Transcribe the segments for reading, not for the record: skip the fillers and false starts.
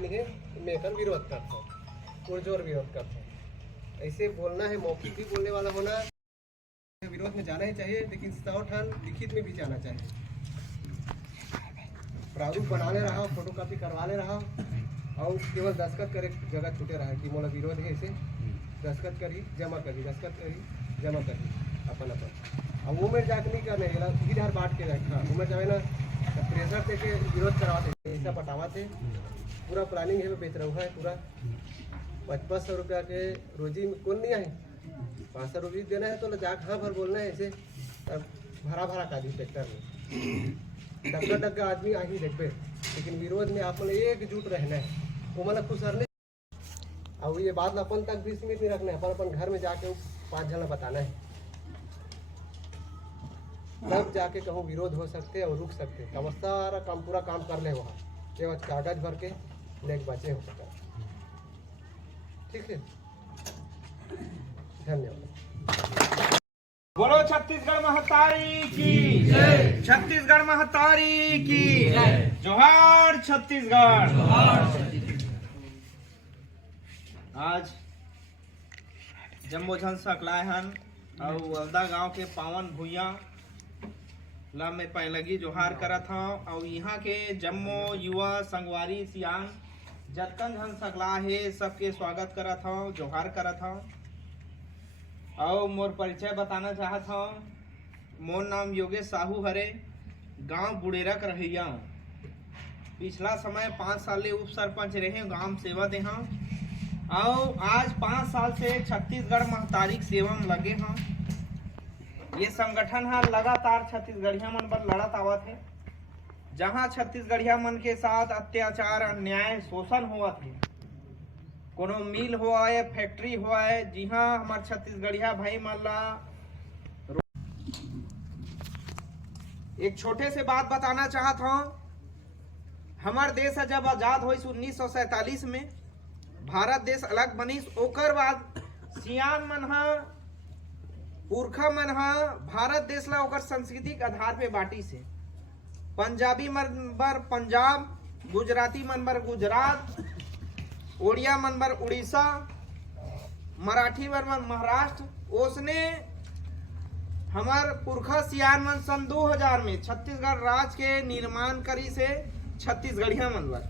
नहीं है, मैं कर विरोध करता हूँ, पुरजोर विरोध करता हूँ। ऐसे बोलना है, मौखिक भी बोलने वाला होना, विरोध में जाना ही चाहिए, लेकिन 100 ठन लिखित में भी जाना चाहिए। प्रारूप बना ले रहा, फोटो कॉपी करवा ले रहा और केवल दस्तखत करे जगह छूटे रहा कि मोला विरोध है, ऐसे दस्तखत करी जमा करी, दस्तखत करी जमा करी अपन अपन। अब वो में जाके नहीं करने इधर बांट के रखा, वो में जाए ना प्रेशर दे के विरोध करवाते, ऐसा पटावाते। पूरा प्लानिंग है, बेच रहा है पूरा। 5500 रुपया के रोजी में कौन नहीं आए, 500 रुपये देना है तो जाके हाँ भर बोलना है, ऐसे भरा भरा का दी ट्रैक्टर में डग्गा डग्गा आदमी आ ही देखे। लेकिन विरोध में आप एकजुट रहना है, वो मतलब खुश रहने। और ये बात अपन तक भी सीमित नहीं रखना है, अपन अपन घर में जाके 5 जन बताना है, तब जाके कहूँ विरोध हो सकते और रुक सकते। तब सारा काम पूरा काम कर ले वहाँ, केवल कागज भर के लेके बचे हो सकता। ठीक है, धन्यवाद। बोलो छत्तीसगढ़ महतारी की जय, छत्तीसगढ़ महतारी की जय, जोहार छत्तीसगढ़। आज जम्मो झन सकलाय हन और वल्दा गांव के पावन भुइया ला मैं पहलगी जोहार करत हूँ। और यहाँ के जम्मो युवा संगवारी सियान जतकन झन सकला है, सबके स्वागत करत हूँ, जोहार करत हूँ। और मोर परिचय बताना चाहत हूँ। मोर नाम योगेश साहू हरे, गांव बुड़ेरक रहिया। पिछला समय 5 साल ले उप सरपंच रहे, गांव सेवा दे हूँ। और आज 5 साल से छत्तीसगढ़ महतारी सेवा में लगे हूँ। ये संगठन है लगातार छत्तीसगढ़िया मन पर लड़त आवत है, जहाँ छत्तीसगढ़िया मन के साथ अत्याचार, अन्याय, शोषण हुआ थे। कोनो मिल हुआ है, फैक्ट्री हुआ है, जी हाँ, हमारे छत्तीसगढ़िया भाई मल्ला। एक छोटे से बात बताना चाहता हूँ। हमार देश जब आजाद हुई 1947 में, भारत देश अलग बनी, ओकर बाद सियान मन हा, पुरखा मन हा भारत देश ला ओकर सांस्कृतिक आधार पे बाटी से। पंजाबी मन बर पंजाब, गुजराती मन बर गुजरात, ओडिया मन बर उड़ीसा, मराठी मन बर महाराष्ट्र। उसने हमार पुरखा सियान मन सन 2000 में छत्तीसगढ़ राज्य के निर्माण करी से छत्तीसगढ़िया मन बर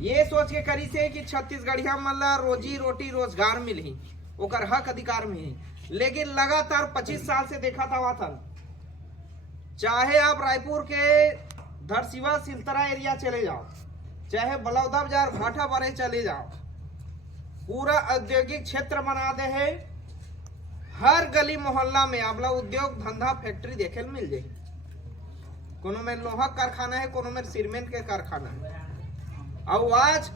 ये सोच के करी से कि छत्तीसगढ़िया मन ला रोजी रोटी रोजगार मिलही, ओकर हक अधिकार मिलही। लेकिन लगातार 25 साल से देखा था चाहे आप रायपुर के धरसीवा सिलतरा एरिया चले जाओ, चाहे बलौदा बाजार भाटा बारे चले जाओ, पूरा औद्योगिक क्षेत्र बना दे है। हर गली मोहल्ला में आपला उद्योग धंधा फैक्ट्री देखे मिल जाए। कोनो में लोहा कारखाना है, कोनो में सीमेंट के कारखाना है। और आज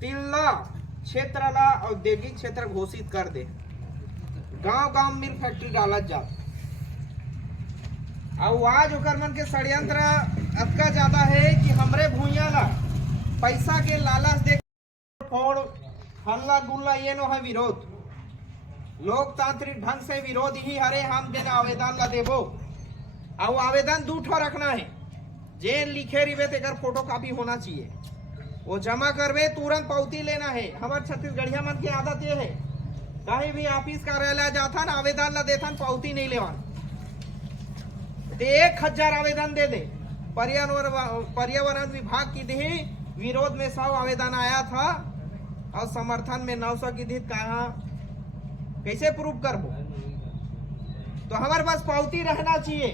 3 लाख क्षेत्र ला औद्योगिक क्षेत्र घोषित कर दे, गांव गांव मिल फैक्ट्री डालत जा। और आज ओकर मन के षड्यंत्र अतका ज्यादा है कि हमरे भूइया ला पैसा के लालच दे फोड़ हल्ला गुल्ला ये नो है विरोध। लोकतांत्रिक ढंग से विरोध ही हरे हम देना आवेदन ला देबो। और आवेदन 2 ठो रखना है, जे लिखे रिवे तेकर फोटो कॉपी होना चाहिए, वो जमा करवे तुरंत पावती लेना है। हमारे छत्तीसगढ़िया मन की आदत ये है, कहीं भी ऑफिस कार्यालय जाता ना आवेदन ला देता पावती नहीं लेवा, 1000 आवेदन दे दे। पर्यावरण विभाग की दी विरोध में 100 आवेदन आया था और समर्थन में 900 की दी। कहा कैसे प्रूफ करबो? तो हमारे पास पावती रहना चाहिए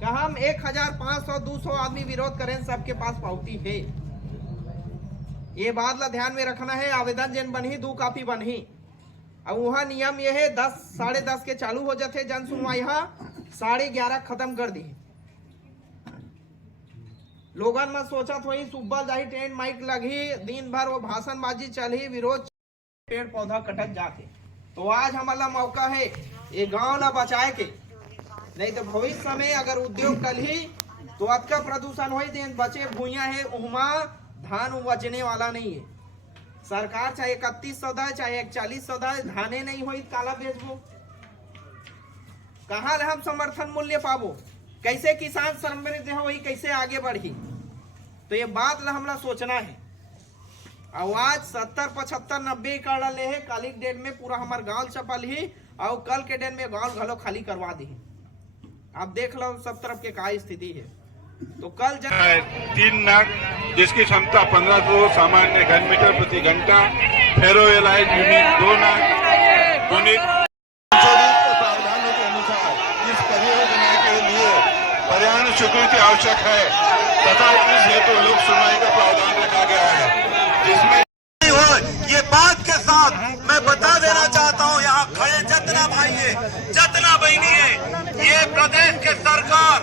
कि हम 1500 200 आदमी विरोध करें, सबके पास पावती है। ये बात ला ध्यान में रखना है। आवेदन जिन बनही 2 कॉपी बनही। और वहाँ नियम यह है 10 साढ़े 10 के चालू हो जाते जन सुनवाई, 11:30 खत्म कर दी। लोगन में सोचत हुई सुबह जाही टेंट माइक लगी, दिन भर वो भाषणबाजी चली, विरोध पेड़ पौधा कटक जाके। तो आज हमारा मौका है ये गांव ला बचाए के, नहीं तो भविष्य में अगर उद्योग कल ही तो अतका प्रदूषण हो बचे भूइया है, उहमा धान उपजने वाला नहीं है। सरकार चाहे 3100 दे चाहे 4100 दे, धाने नहीं हो काला बेचबो, कहाँ हम समर्थन मूल्य पाबो? कैसे किसान समृद्ध हो, कैसे आगे बढ़ी? तो ये बात ला हमला सोचना है। और आज 70, 75, 90 एकड़ ले है। कल डेट में पूरा हमार गांव चपल ही और कल के डेट में गांव घलो खाली करवा दी। आप देख लो सब तरफ के का स्थिति है। तो कल 3 नाक जिसकी क्षमता 1500 सामान्य घन मीटर प्रति घंटा, फेरो एलाइज यूनिट 2 नाक यूनिट प्रावधानों के अनुसार इस परियोजना के लिए पर्यावरण स्वीकृति आवश्यक है तथा इस हेतु लोक सुनवाई का प्रावधान रखा गया है, जिसमें ये बात के साथ मैं बता देना चाहता हूँ, यहाँ खड़े जितना भाई है, जितना बहनी है, ये प्रदेश के सरकार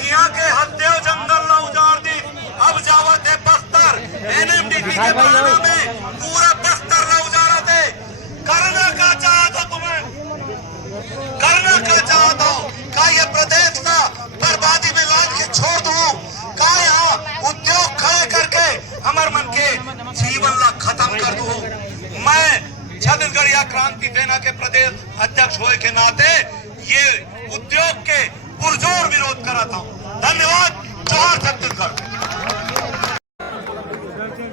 यहाँ के हत्या जंगल न उजाड़ दी, अब जावत है बस्तर एनएमडीसी के बहाने में पूरा बस्तर न उजाड़ा दे। करना क्या चाहता तुम्हें, करना क्या चाहता हूँ, का ये प्रदेश का बर्बादी में लाद के छोड़ दूं, का यहाँ उद्योग खड़े करके हमारे मन के जीवन ला खत्म कर दूं। मैं छत्तीसगढ़ या क्रांति सेना के प्रदेश अध्यक्ष होने के नाते ये उद्योग के पुरजोर विरोध करा था। धन्यवाद। जोहार छत्तीसगढ़।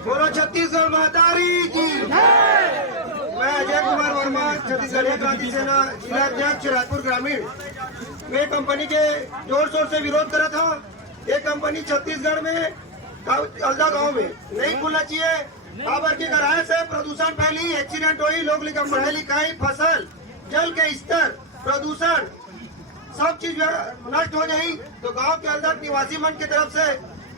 बोलो छत्तीसगढ़ मातारी की। मैं अजय कुमार वर्मा, छत्तीसगढ़ क्रांति सेना जिला अध्यक्ष रायपुर ग्रामीण। मैं कंपनी के जोर शोर से विरोध करा था। ये कंपनी छत्तीसगढ़ में अलदा गांव में नहीं खुलना चाहिए। काबर की गराए से प्रदूषण फैली, एक्सीडेंट हुई, लोग लिखा पढ़ाई लिखाई, फसल, जल के स्तर, प्रदूषण सब चीज नष्ट हो गई। तो गांव के अंदर निवासी मन की तरफ से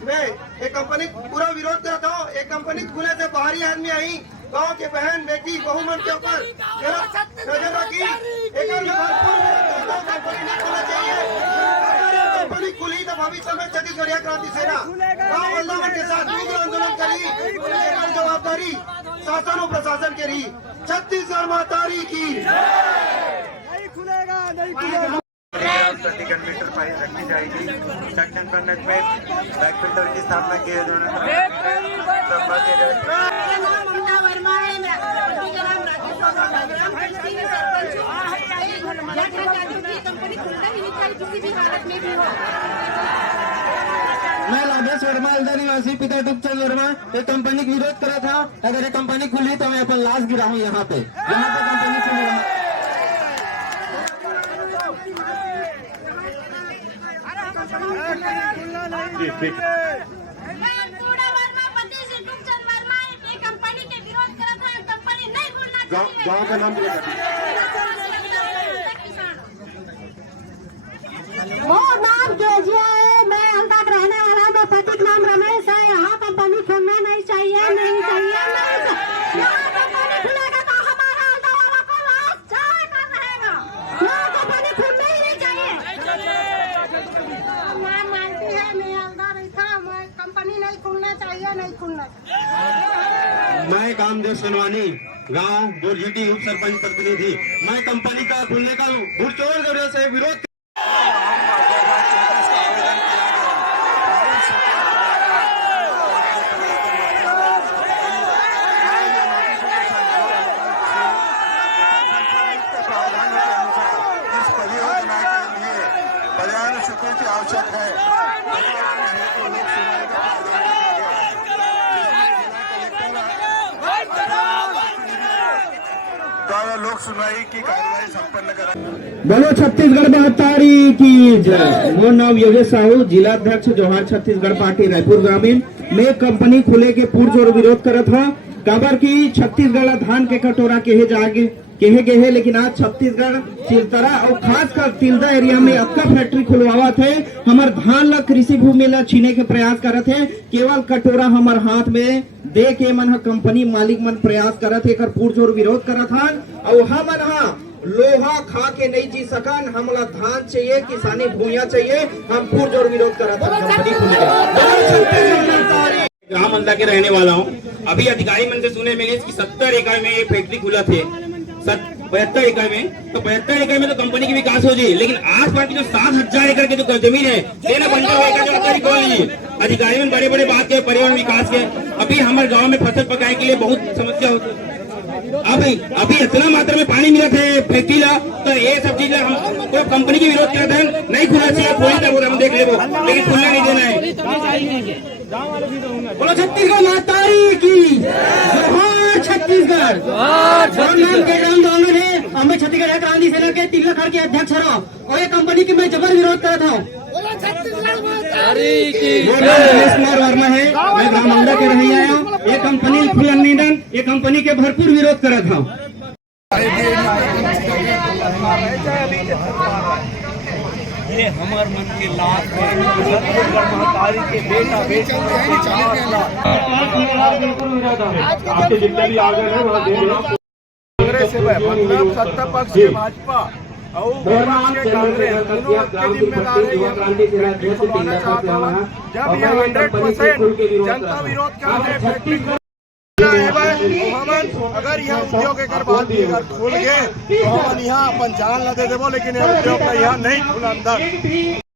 मैं एक कंपनी पूरा विरोध करता हूँ। एक कंपनी खुले से बाहरी आदमी आई, गांव के बहन बेटी बहु मन के ऊपर नजर रखी। एक कंपनी नहीं खुलना चाहिए। कंपनी खुली तो भविष्य में छत्तीसगढ़ क्रांति सेना गाँव आंदोलन के साथ दूसरा आंदोलन करी। जवाबदारी शासन और प्रशासन के रही। छत्तीसगढ़ मातारी की। नहीं खुलेगा, नहीं खुलेगा। 30 मीटर पाइप रखी जाएगी। सेक्शन फर्नेस में बैक फिल्टर की स्थापना की मैं लाभेश वर्मा, अलदा निवासी, पिता टुकचंद वर्मा, ये कंपनी का विरोध करा था। अगर ये कंपनी खुली तो मैं अपन लाश गिरा हूँ यहाँ पे कंपनी खुली है। गाँव का नाम वो नाम केजिया है। मैं अलदा का रहने वाला हूँ। प्रतीक नाम रमेश है। यहाँ कंपनी खोलना नहीं चाहिए, नहीं चाहिए, नहीं चाहिए। यहाँ कंपनी खुलेगा तो हमारा अलदा वाला को लाश जाएगा रहेगा। यहाँ कंपनी खुलना ही नहीं चाहिए। मैं मानती है, मैं अलदा नहीं था, मैं कंपनी नहीं खुलना चाहिए, नहीं खुलना चाहिए। मैं कामदेव सनवानी, गांव बोरझिटी, उप सरपंच प्रतिनिधि। मैं कंपनी का खुलने का पुरजोर जरूरत से विरोध पर्यावरण स्वीकृति आवश्यक है। द्वारा लोक सुनवाई की कार्रवाई संपन्न करा। बोलो छत्तीसगढ़ मातारी की जय। मोर नाम योगेश साहू, जिला अध्यक्ष जोहार छत्तीसगढ़ पार्टी रायपुर ग्रामीण। मैं कंपनी खुले के पुरजोर विरोध करत था। काबर की छत्तीसगढ़ धान के कटोरा कहे गए, लेकिन आज छत्तीसगढ़ चिरतरा और खासकर तिल्दा एरिया में अक्का फैक्ट्री खुलवावा थे। हमार धान ला कृषि भूमि ला छीने के प्रयास करत है। केवल कटोरा हमार हाथ में दे के मन कंपनी मालिक मन प्रयास करत है, एकर पुरजोर विरोध करत हन। और हमन लोहा खा के नहीं जी सकन, हमला धान चाहिए, किसानी भूमिया चाहिए। हम पुरजोर विरोध करत हन कंपनी खुले। ग्राम अंदा के रहने वाला हूँ। अभी अधिकारी मन से सुने मिले कि 70 एकड़ में ये फैक्ट्री खुला थे, 75 एकड़ में। तो 75 एकड़ में तो कंपनी की विकास हो जाए, लेकिन आस पास की जो 7,000 एकड़ की जो जमीन है, तेना 15 एकड़ जानकारी खोल लीजिए। अधिकारी में बड़े बड़े बात के पर्यावरण विकास के। अभी हमारे गाँव में फसल पकाने के लिए बहुत समस्या होती है। अभी इतना मात्रा में पानी मिला थे फैक्ट्री ला, तो ये सब चीज हम कंपनी की विरोध करते हैं। नहीं खुला चाहिए, देख ले वो, लेकिन खुलने नहीं देना है। बोलो छत्तीसगढ़ माता की जोहार छत्तीसगढ़। नाम के रामदान है, हमें छत्तीसगढ़ क्रांति सेना के 3 लाख के अध्यक्ष रहा और ये कंपनी की मैं जबर विरोध कर रहा हूँ। रमेश कुमार वर्मा है, मैं रामंदा के रही आया हूँ। ये कंपनी खुलन निधन, ये कंपनी के भरपूर विरोध कर रहा हूँ। ये हमार मन के लाभ है, छत्तीसगढ़ महतारी के बेटा बेटी आपके जितने भी आगे हैं वहाँ दे कांग्रेस से मतलब सत्ता पक्ष के भाजपा और विपक्ष के कांग्रेस दोनों के जिम्मेदार है। ये मानना चाहता हूँ जब ये 100% जनता विरोध कर अगर यह उद्योग एक बात अगर खुल गए तो हम यहाँ अपन जान लगे देवो, लेकिन यह उद्योग यहाँ नहीं खुला अंदर।